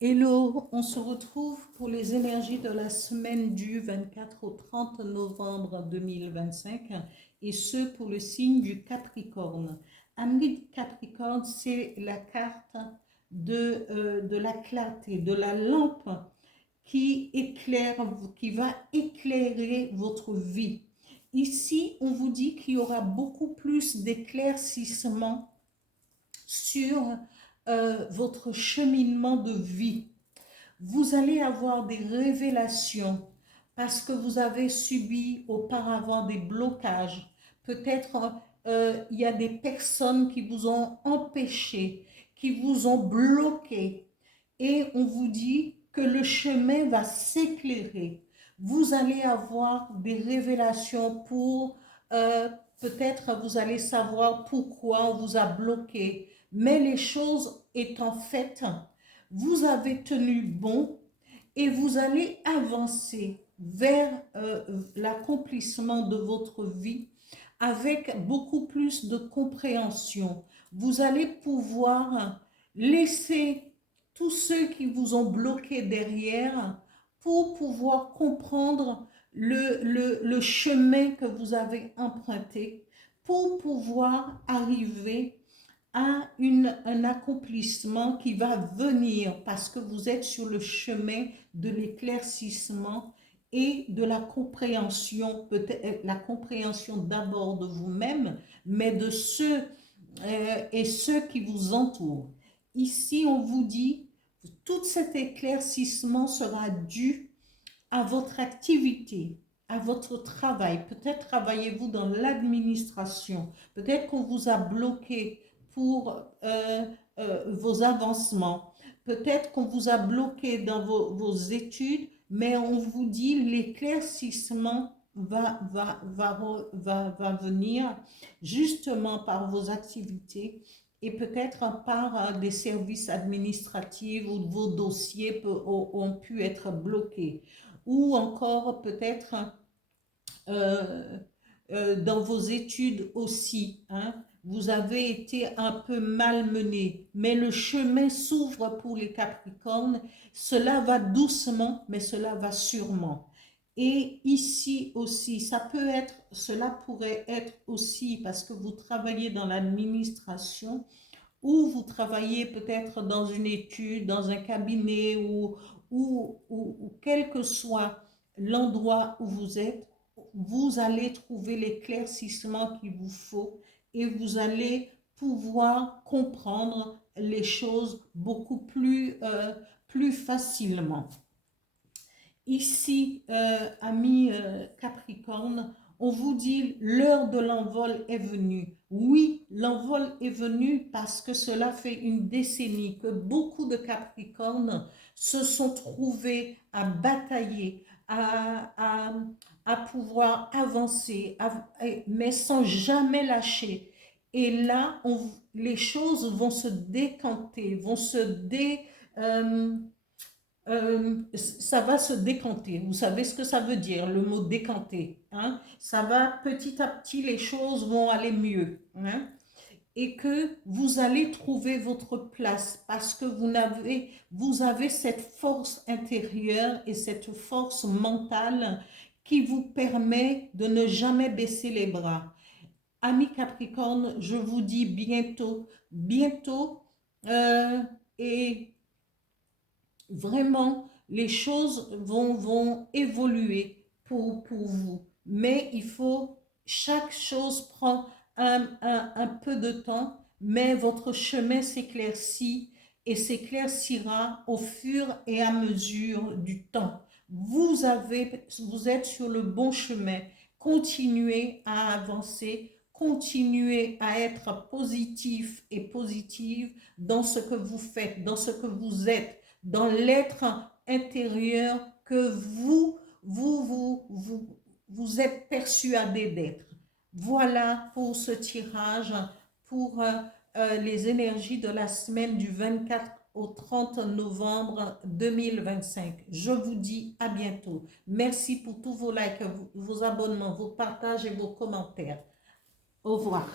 Hello, on se retrouve pour les énergies de la semaine du 24 au 30 novembre 2025 et ce pour le signe du Capricorne. Ami Capricorne, c'est la carte de la clarté, de la lampe qui éclaire, qui va éclairer votre vie. Ici, on vous dit qu'il y aura beaucoup plus d'éclaircissement sur votre cheminement de vie. Vous allez avoir des révélations parce que vous avez subi auparavant des blocages. Peut-être il y a des personnes qui vous ont empêché, qui vous ont bloqué. Et on vous dit que le chemin va s'éclairer. Vous allez avoir des révélations pour, peut-être vous allez savoir pourquoi on vous a bloqué. Mais les choses étant faites, vous avez tenu bon et vous allez avancer vers l'accomplissement de votre vie avec beaucoup plus de compréhension. Vous allez pouvoir laisser tous ceux qui vous ont bloqué derrière pour pouvoir comprendre le chemin que vous avez emprunté, pour pouvoir arriver à un accomplissement qui va venir parce que vous êtes sur le chemin de l'éclaircissement et de la compréhension, peut-être la compréhension d'abord de vous-même, mais de ceux et ceux qui vous entourent. Ici, on vous dit, tout cet éclaircissement sera dû à votre activité, à votre travail. Peut-être travaillez-vous dans l'administration, peut-être qu'on vous a bloqué pour vos avancements, peut-être qu'on vous a bloqué dans vos études, mais on vous dit l'éclaircissement va venir justement par vos activités et peut-être par des services administratifs où vos dossiers ont pu être bloqués ou encore peut-être dans vos études aussi, hein, vous avez été un peu malmené, mais le chemin s'ouvre pour les Capricornes. Cela va doucement, mais cela va sûrement. Et ici aussi, cela pourrait être aussi parce que vous travaillez dans l'administration ou vous travaillez peut-être dans une étude, dans un cabinet ou quel que soit l'endroit où vous êtes, vous allez trouver l'éclaircissement qu'il vous faut et vous allez pouvoir comprendre les choses beaucoup plus facilement. Ici, amis Capricorne, on vous dit l'heure de l'envol est venue. Oui, l'envol est venu parce que cela fait une décennie que beaucoup de Capricornes se sont trouvés à batailler, à pouvoir avancer, mais sans jamais lâcher. Et là, les choses vont se décanter, ça va se décanter. Vous savez ce que ça veut dire, le mot décanter, hein? Ça va petit à petit, les choses vont aller mieux, hein? Et que vous allez trouver votre place parce que vous avez cette force intérieure et cette force mentale qui vous permet de ne jamais baisser les bras. Amis Capricorne, je vous dis bientôt, bientôt, et vraiment, les choses vont évoluer pour vous. Mais chaque chose prend un peu de temps, mais votre chemin s'éclaircit et s'éclaircira au fur et à mesure du temps. Vous êtes sur le bon chemin. Continuez à avancer, continuez à être positif et positive dans ce que vous faites, dans ce que vous êtes, dans l'être intérieur que vous êtes persuadé d'être. Voilà pour ce tirage, pour les énergies de la semaine du 24 au 30 novembre 2025. Je vous dis à bientôt. Merci pour tous vos likes, vos abonnements, vos partages et vos commentaires. Au revoir.